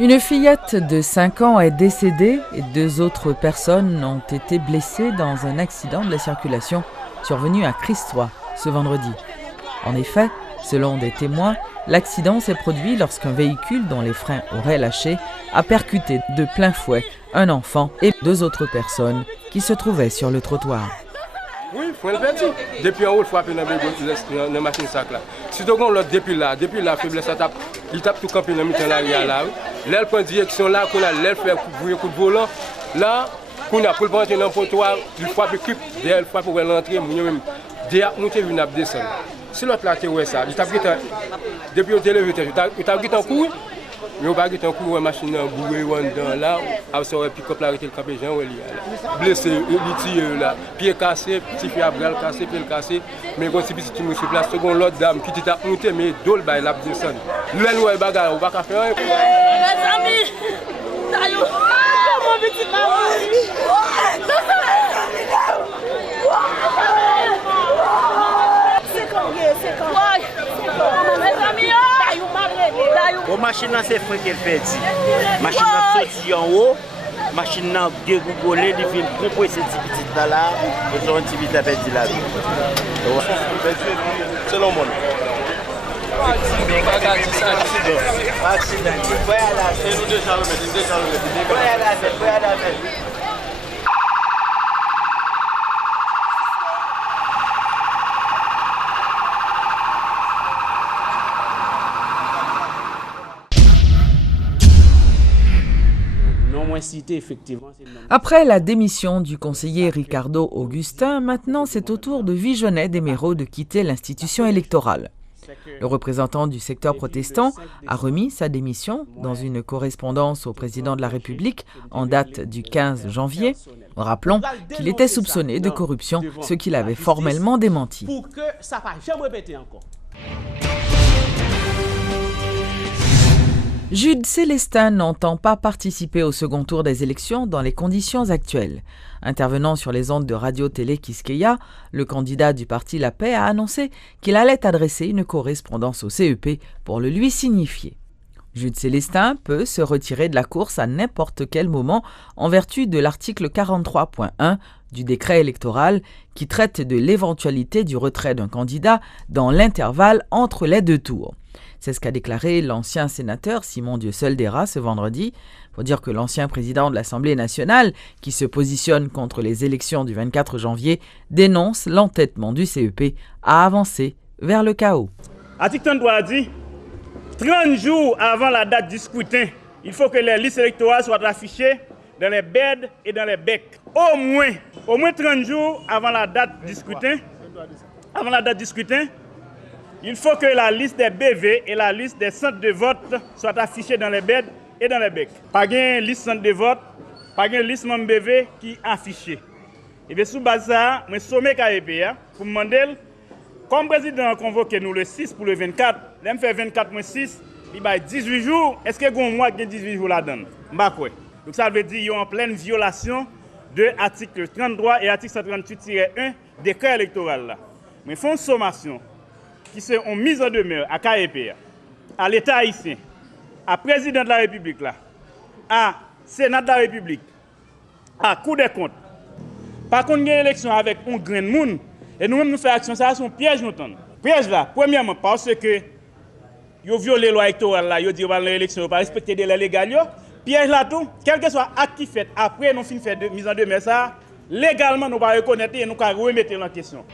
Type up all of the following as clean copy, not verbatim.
Une fillette de 5 ans est décédée et 2 autres personnes ont été blessées dans un accident de la circulation survenu à Christoy ce vendredi. En effet, selon des témoins, l'accident s'est produit lorsqu'un véhicule dont les freins auraient lâché a percuté de plein fouet un enfant et 2 autres personnes qui se trouvaient sur le trottoir. Oui, il faut le faire. Depuis en haut, il faut appeler dans la machine sac là. Si tu as depuis là, faiblesse, il tape tout campé dans le milieu là. Là, il prend direction là, qu'on a l'air fait un coup de volant. Là, qu'on a pour le prendre dans le trottoir, il faut appeler clip, il faut pour l'entrée, nous-mêmes, derrière, nous devons descendre. Si l'autre là, tu vois ça, il t'a pris depuis au téléviseur, il t'a pris un coup. Mais on va arrêter un coup de machine bourrée là, on va pick-up l'arrêter le campé Jean blessé, il là, pied cassé, petit pied à bras cassé, pied cassé, mais quand c'est petit qui me sur place, second l'autre dame qui t'a monté mais dol ba la descendre. Là nous bagarre, on va pas faire. Les amis, comment petit maman? C'est quand mes amis. La machine c'est frein qu'elle fait dit. Machine a sorti en haut, machine a dégougolé, il fait compresser cette petite là, ils ont un petit vite à perdre la vie. C'est le monde. Après la démission du conseiller Ricardo Augustin, maintenant c'est au tour de Vigeonnet Desméreaux de quitter l'institution électorale. Le représentant du secteur protestant a remis sa démission dans une correspondance au président de la République en date du 15 janvier. Rappelons qu'il était soupçonné de corruption, ce qu'il avait formellement démenti. Jude Célestin n'entend pas participer au second tour des élections dans les conditions actuelles. Intervenant sur les ondes de Radio-Télé Quisqueya, le candidat du parti La Paix a annoncé qu'il allait adresser une correspondance au CEP pour le lui signifier. Jude Célestin peut se retirer de la course à n'importe quel moment en vertu de l'article 43.1 du décret électoral qui traite de l'éventualité du retrait d'un candidat dans l'intervalle entre les 2 tours. C'est ce qu'a déclaré l'ancien sénateur Simon Dieuseldera ce vendredi. Il faut dire que l'ancien président de l'Assemblée nationale, qui se positionne contre les élections du 24 janvier, dénonce l'entêtement du CEP à avancer vers le chaos. Article 33 dit 30 jours avant la date du scrutin, il faut que les listes électorales soient affichées dans les beds et dans les becs. Au moins 30 jours avant la date du scrutin, il faut que la liste des BV et la liste des centres de vote soient affichées dans les beds et dans les becs. Pas de liste centre de vote, pas de liste membre BV qui est affichée. Et bien, sous base ça, je sommets KEP pour me demander, comme le président a convoqué nous le 6 pour le 24, il fait 24 moins 6, il a 18 jours. Est-ce qu'il y a un mois qui a 18 jours là-dedans? Donc ça veut dire qu'ils sont en pleine violation de l'article 33 et article 138-1 décret électoral. Là. Mais font une sommation qui sont en mise en demeure à KEP, à l'État haïtien, à président de la République, là, à Sénat de la République, à Cour des comptes. Par contre, il y a une élection avec un grain de monde, et nous-mêmes nous faisons action, ça c'est un piège nous tendons. Piège là, premièrement, parce que ils ont violé la loi électorale, là, ils ont dit qu'ils vont l'élection, ils vont respecter les délais légaux. Piège là tout, quel que soit acte qui fait, après nous finissons de mise en demeure, ça, légalement nous allons reconnaître et nous allons remettre en question.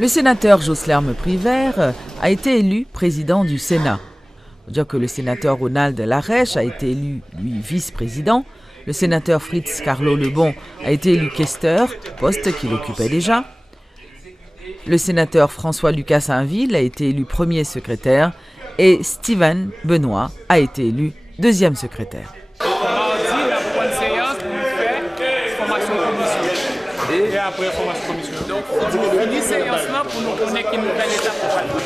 Le sénateur Joslerme Privert a été élu président du Sénat. Il faut dire que le sénateur Ronald Larèche a été élu, lui, vice-président. Le sénateur Fritz Carlo Lebon a été élu questeur, poste qu'il occupait déjà. Le sénateur François Lucas Sainville a été élu premier secrétaire et Steven Benoît a été élu deuxième secrétaire.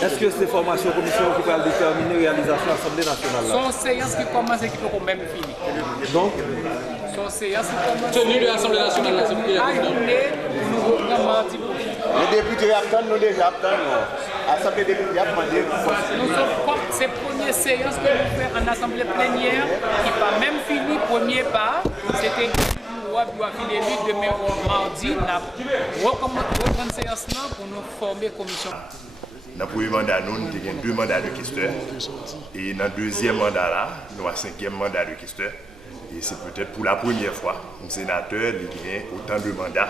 Est-ce que ces formations commission qui peuvent déterminer la réalisation de l'Assemblée nationale? Sont séances qui commencent et qui peuvent même finir. Donc, sont séances qui commencent. tenue de l'Assemblée nationale, c'est pour nous reprendre mardi prochain. Les députés attendent, nous déjà attendons. L'Assemblée des députés a demandé. C'est la première séance que nous faisons en assemblée plénière qui n'a pas même fini. Premier pas, c'était demain mardi. Nous reprendre la séance pour nous former commission. Dans le premier mandat, nous avons 2 mandats de questeur. Et dans le deuxième mandat, là, nous avons 5e mandat de questeur. Et c'est peut-être pour la première fois un sénateur qui a autant de mandats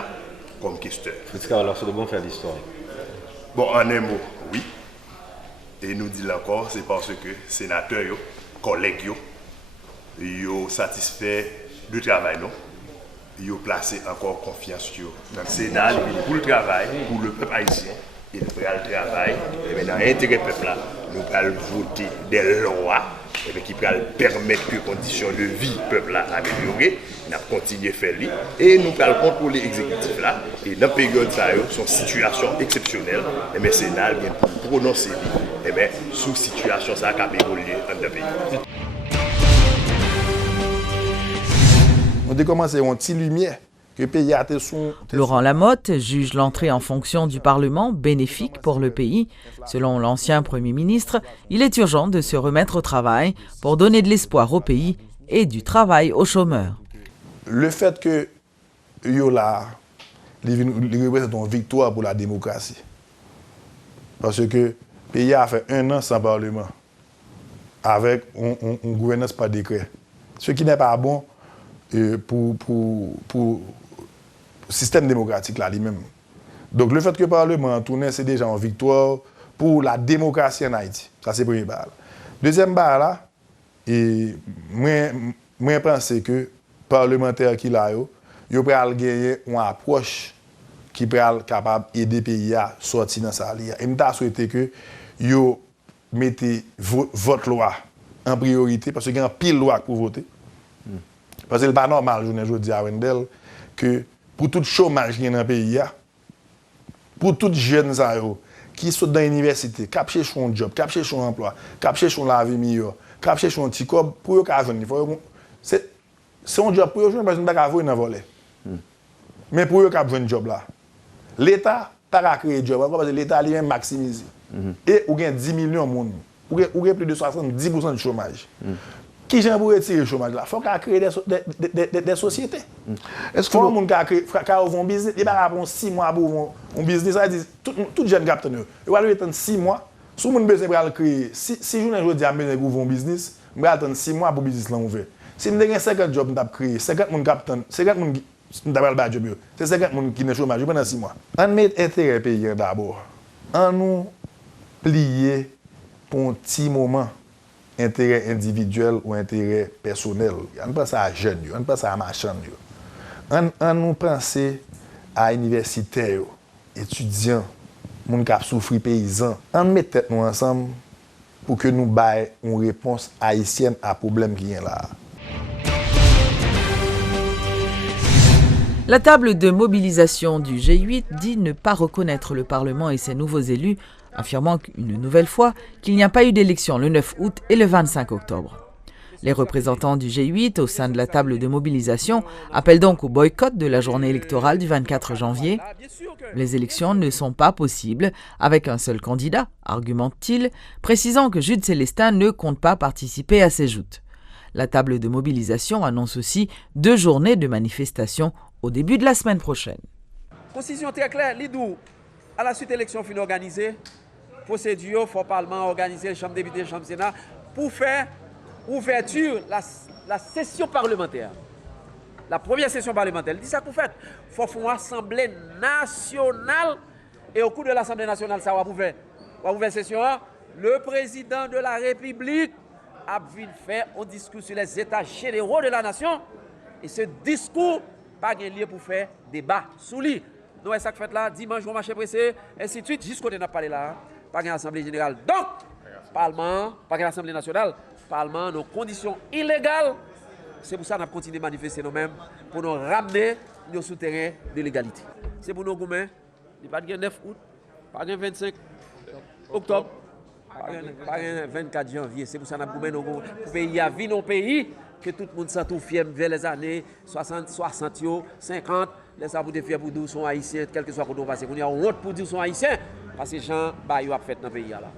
comme questeur. Alors, c'est de bon faire l'histoire. Bon, en un mot, oui. Et nous disons encore, c'est parce que les sénateurs, collègues, ils ont satisfait du travail, ils ont placé encore confiance dans le Sénat pour le travail, pour le peuple haïtien. Et le travail, et dans l'intérêt du peuple, nous allons voter des lois qui pourraient permettre que les conditions de vie du peuple améliorées. Nous allons continuer à faire et nous allons contrôler l'exécutif là. Et dans la période, ça sont situations exceptionnelles. Et le Sénat vient pour prononcer sous situation ça a évolué dans le pays. On a commencé à une petite lumière. Laurent Lamotte juge l'entrée en fonction du Parlement bénéfique pour le pays. Selon l'ancien Premier ministre, il est urgent de se remettre au travail pour donner de l'espoir au pays et du travail aux chômeurs. Le fait que Yola représente une victoire pour la démocratie. Parce que le pays a fait 1 an sans Parlement, avec une gouvernance par décret. Ce qui n'est pas bon pour système démocratique là lui-même. Donc le fait que le Parlement tourne, c'est déjà une victoire pour la démocratie en Haïti. Ça c'est le premier barre. Deuxième barre là, et moi pense que parlementaires qui là yo peut gagner une approche qui peut capable d'aider le pays à sortir dans sa ligne. Et m'ta souhaité que yo mettez votre loi en priorité parce qu'il y a un pile loi pour voter. Parce que c'est pas normal je dis à Wendell que pour tout chômage qui est dans le pays, pour tous les jeunes qui sont dans l'université, qui cherchent un job, qui cherchent un emploi, qui cherchent la vie meilleure, qui cherchent un petit corps, pour eux, c'est un job pour eux, parce qu'ils ne peuvent pas voler. Mais pour eux, qui ont un job là, l'État n'a pas créé un job, parce que l'État a maximisé. Et il y a 10 millions de monde, il y a plus de 70% de chômage. Qui j'aime pour retirer le chômage là? Il faut créer des sociétés. Est-ce que les gens qui ont un business, ils vont 6 mois pour un business, ça dit tout jeune capteur, ils vont attendre 6 mois. Si vous avez besoin de créer, si je dis à vous un business, vous allez attendre 6 mois pour le business ouvert. Si vous avez 50 jobs pour créer, 50 personnes capteur, 50 personnes qui ont un job, c'est 50 personnes qui ont un chômage pendant 6 mois. On met l'intérêt pays d'abord. On nous plier pour un petit moment. Intérêt individuel ou intérêt personnel. On pense à jeunes, on pense à marchands. On nous pense à universitaires, étudiants, gens qui souffrent paysans. On met tête nous ensemble pour que nous baillons une réponse haïtienne à problème qui est là. La table de mobilisation du G8 dit ne pas reconnaître le Parlement et ses nouveaux élus, affirmant une nouvelle fois qu'il n'y a pas eu d'élection le 9 août et le 25 octobre. Les représentants du G8 au sein de la table de mobilisation appellent donc au boycott de la journée électorale du 24 janvier. Les élections ne sont pas possibles avec un seul candidat, argumente-t-il, précisant que Jude Célestin ne compte pas participer à ces joutes. La table de mobilisation annonce aussi 2 journées de manifestation au début de la semaine prochaine. Constitution très claire, l'IDou, à la suite de l'élection fin organisée, procédure, faut Parlement organiser, Chambre des députés, Chambre Sénat, pour faire ouverture la session parlementaire. La première session parlementaire. Il dit ça pour faire. Il faut faire une assemblée nationale. Et au cours de l'Assemblée nationale, ça va faire session. Le président de la République a fait un discours sur les états généraux de la nation. Et ce discours, pas de lieu pour faire débat sous lui. Nous, ça que fait là, dimanche, on marché pressé, ainsi de suite, jusqu'au n'a parlé là, pas une assemblée générale. Donc, Parlement, pas une assemblée nationale, Parlement, nos conditions illégales. C'est pour ça qu'on a continué à manifester nous-mêmes, pour nous ramener nos souterrains de l'égalité. C'est pour nous gouverner, il n'y a pas de 9 août, pas de 25 octobre, pas de 24 janvier. C'est pour ça qu'on a gouverné nos pays à vie, nos pays, que tout le monde s'en fier vers les années 60, 50, Les ça pour te faire pour dire sont haïtiens, quel que soit côté passé. On y a honte pour dire sont haïtiens parce que gens bah yo a fait dans pays là.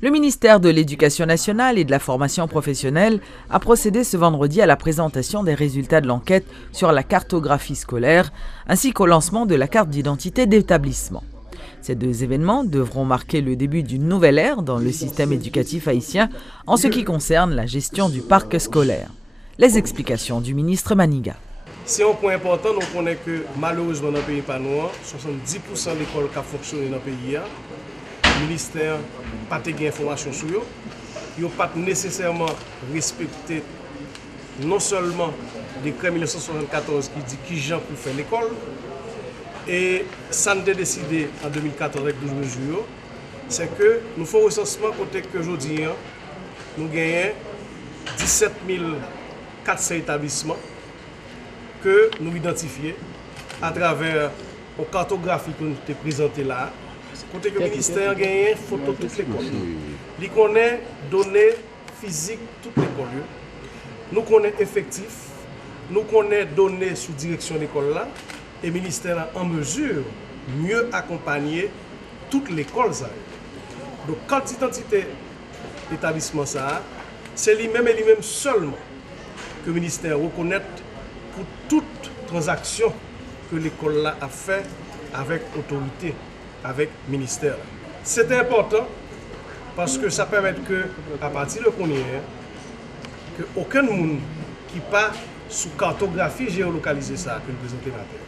Le ministère de l'Éducation nationale et de la formation professionnelle a procédé ce vendredi à la présentation des résultats de l'enquête sur la cartographie scolaire ainsi qu'au lancement de la carte d'identité d'établissement. Ces deux événements devront marquer le début d'une nouvelle ère dans le système éducatif haïtien en ce qui concerne la gestion du parc scolaire. Les explications du ministre Maniga. C'est un point important, nous connaissons que malheureusement dans le pays pas noir, 70% d'écoles qui fonctionnent dans le pays. Le ministère n'a pas d'informations sur eux. Ils n'ont pas nécessairement respecté non seulement le décret 1974 qui dit qui gens pour faire l'école. Et ça nous a décidé en 2014 avec 12 mesures, c'est que nous faisons recensement côté que aujourd'hui, nous gagnons 17 400 établissements que nous identifions à travers la cartographie que nous avons présentée là. Côté que le ministère a gagné photo de toutes les écoles. Il connaît données physiques toutes les écoles. Nous connaissons effectifs, nous connaissons données sous direction de l'école là. Et le ministère est en mesure de mieux accompagner toutes les écoles. Donc, carte d'identité d'établissement, c'est lui-même et lui-même seulement que le ministère reconnaît pour toute transaction que l'école là a fait avec autorité, avec le ministère. C'est important parce que ça permet que, à partir de qu'on que aucun monde qui pas sous cartographie géolocalisée ça que nous présentons la terre,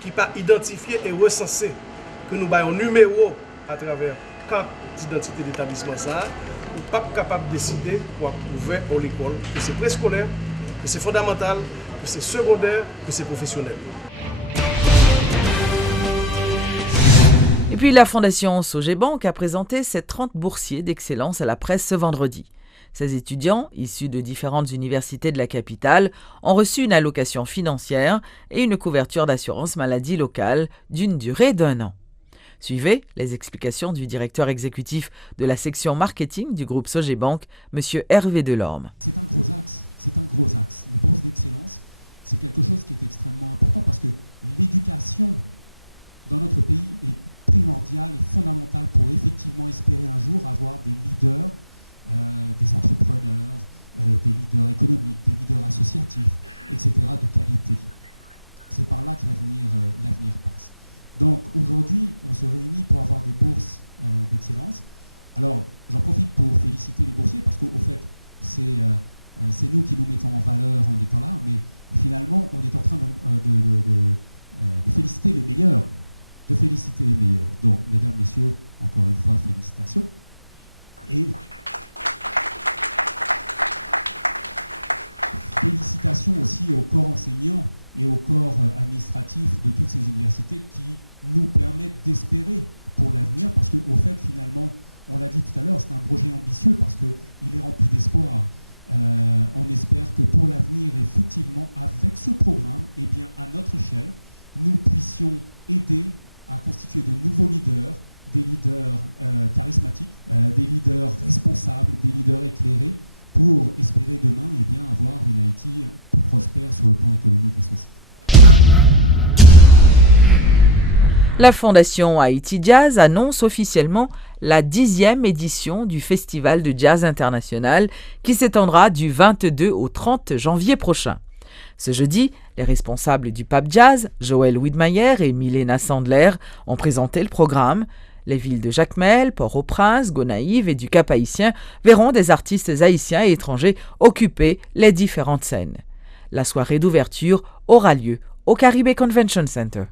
qui pas identifié et recensé, que nous avons un numéro à travers carte d'identité d'établissement ça, ou pas capable de décider pour ouvrir à l'école, que c'est préscolaire, que c'est fondamental, que c'est secondaire, que c'est professionnel. Et puis la Fondation Sogebank a présenté ses 30 boursiers d'excellence à la presse ce vendredi. Ces étudiants, issus de différentes universités de la capitale, ont reçu une allocation financière et une couverture d'assurance maladie locale d'une durée d'1 an. Suivez les explications du directeur exécutif de la section marketing du groupe Sogebank, M. Hervé Delorme. C'est un gros axe, Les bourses d'excellence, c'est quelque chose qui est extrêmement important parce que l'éducation dans notre pays est primordiale et fondamentale pour effectivement espérer un jour avoir des leaders, des entrepreneurs, des leaders économiques, des leaders associatifs, etc. de qualité. C'est par là que l'avenir passe. Donc aujourd'hui, on se réunit pour avoir des bourses d'excellence. Alors, j'en profite pour féliciter les boursiers parce qu'au fait, c'est nous qui nous mettons en valeur en étant là, mais finalement, on est en train de féliciter les meilleurs. Donc, mesdames, messieurs, encore une fois, félicitations. Et félicitations aussi au corps enseignant et au corps administratif de toutes ces universités qui nous permettent d'espérer pour l'avenir, parce qu'au fait, finalement, on l'a dit tout à l'heure, c'est un projet ambitieux parce qu'il est rempli d'espoir. On espère que pour l'avenir, effectivement, avec ce programme, eh bien, à notre échelle, nous puissions aider à constituer de nouveaux leaders, des leaders charismatiques, des leaders responsables, des leaders éclairés, pour espérer demain eh bien, avoir une Haïti plus prospère sur le plan économique et social. La Fondation Haïti Jazz annonce officiellement la 10e édition du Festival de Jazz International qui s'étendra du 22 au 30 janvier prochain. Ce jeudi, les responsables du Pape Jazz, Joël Widmayer et Milena Sandler, ont présenté le programme. Les villes de Jacmel, Port-au-Prince, Gonaïves et du Cap-Haïtien verront des artistes haïtiens et étrangers occuper les différentes scènes. La soirée d'ouverture aura lieu au Caribé Convention Center.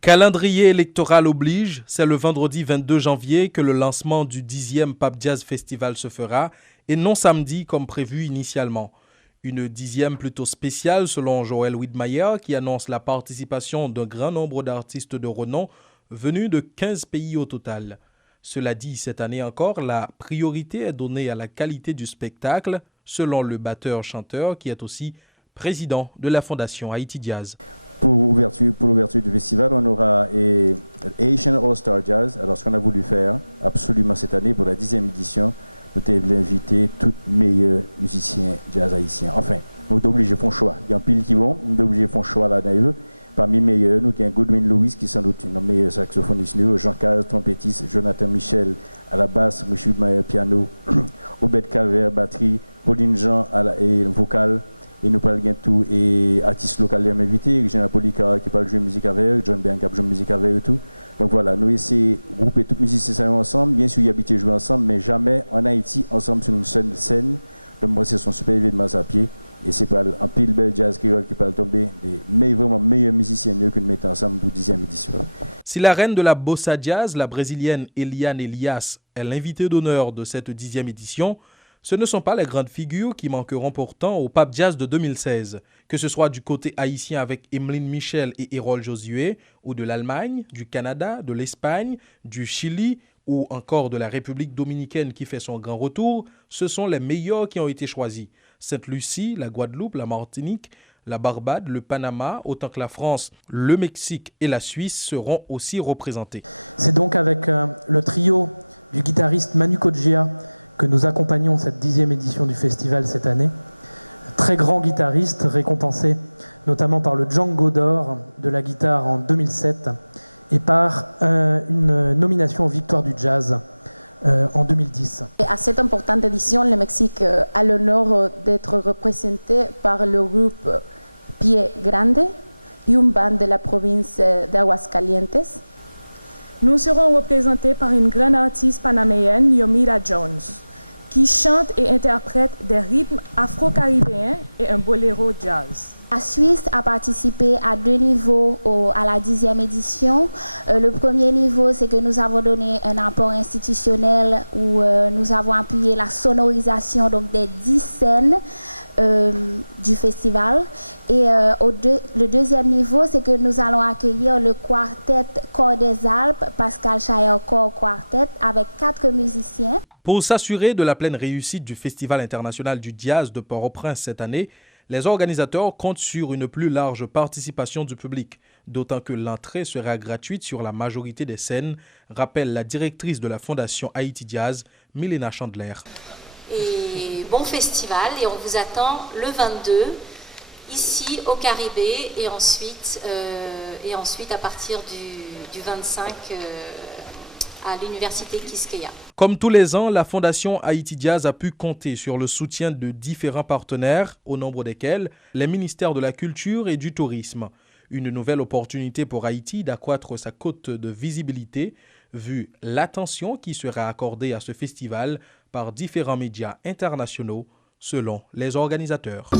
Calendrier électoral oblige, c'est le vendredi 22 janvier que le lancement du 10e Pape Jazz Festival se fera, et non samedi comme prévu initialement. Une 10e plutôt spéciale selon Joël Widmayer qui annonce la participation d'un grand nombre d'artistes de renom venus de 15 pays au total. Cela dit, cette année encore, la priorité est donnée à la qualité du spectacle, selon le batteur-chanteur qui est aussi président de la Fondation Haïti Jazz. Pour l'ouverture du festival, on aura Asian All-Star Jazz. Alors, ce qu'on a voulu faire absolument cette année pour la 10e édition, nous avons invité tous les meilleurs musiciens jazz haïtiens. Enfin, nous sommes obligés de faire un choix. Il y a un pile qui vont, nous sommes obligés de faire un choix là d'ailleurs. Parmi les meilleurs, nous avons Goodwin Lewis qui est sans doute un meilleur saxophoniste, Jean Caz, trompettiste, Jonathan Michel à la basse, Mouchou Mayer piano, Obed Calvert batterie, Pauline Jean à la vocale. Et nous parlons tout et artistes locaux qui sont invités, Regina Policara qui parle de musique avec, John Bian qui joue musique avec et tout. Donc voilà, nous essayons de grouper tous les musiciens ensemble. Bien sûr, ils habitent jouer ensemble, mais jamais en Haïti, ensemble sur une seule scène. Donc moi, c'est son super événement à pied. Et c'est pas un pile bel jazz créole qui parle tomber des vraiment meilleurs musiciens que nous mettons ensemble pour 10e édition. Si la reine de la bossa jazz, la brésilienne Eliane Elias, est l'invitée d'honneur de cette 10e édition, ce ne sont pas les grandes figures qui manqueront pourtant au Pape Jazz de 2016, que ce soit du côté haïtien avec Emeline Michel et Hérol Josué, ou de l'Allemagne, du Canada, de l'Espagne, du Chili, ou encore de la République dominicaine qui fait son grand retour. Ce sont les meilleurs qui ont été choisis. Sainte-Lucie, la Guadeloupe, la Martinique, la Barbade, le Panama, autant que la France, le Mexique et la Suisse seront aussi représentés. C'est donc avec le trio du guitariste Manu Kodjia que nous accompagnons cette 10e édition du festival cette année. Très grand guitariste, récompensé notamment par le Django d'or de la guitare en 2007 et par une nomination aux Victoires du Jazz en 2010. À cette importante édition, le Mexique a l'honneur d'être représenté par le groupe Pie Grande, une bande de la province d'Aguascalientes. Nous serons représentés par une grande artiste panaméenne, Yomira Jones, qui chante et interprète des rythmes afro-caribéens et un boléro jazz. La Suisse a participé à 2 niveaux à la 10e édition. Le premier niveau, c'est que nous avons donné un apport institutionnel où nous avons appuyé la sonorisation donc, des 10 scènes du festival. Et le deuxième niveau, c'est que nous allons accueillir le quartet Corps des Alpes, Pascal Chayer Corps Quartet, avec 4 musiciens. Pour s'assurer de la pleine réussite du Festival international du jazz de Port-au-Prince cette année, les organisateurs comptent sur une plus large participation du public, d'autant que l'entrée sera gratuite sur la majorité des scènes, rappelle la directrice de la Fondation Haïti Jazz, Milena Chandler. Et bon festival, et on vous attend le 22 ici au Caribé et ensuite à partir du 25 à l'université Quisqueya. Comme tous les ans, la Fondation Haïti Jazz a pu compter sur le soutien de différents partenaires, au nombre desquels les ministères de la Culture et du Tourisme. Une nouvelle opportunité pour Haïti d'accroître sa cote de visibilité, vu l'attention qui sera accordée à ce festival par différents médias internationaux, selon les organisateurs.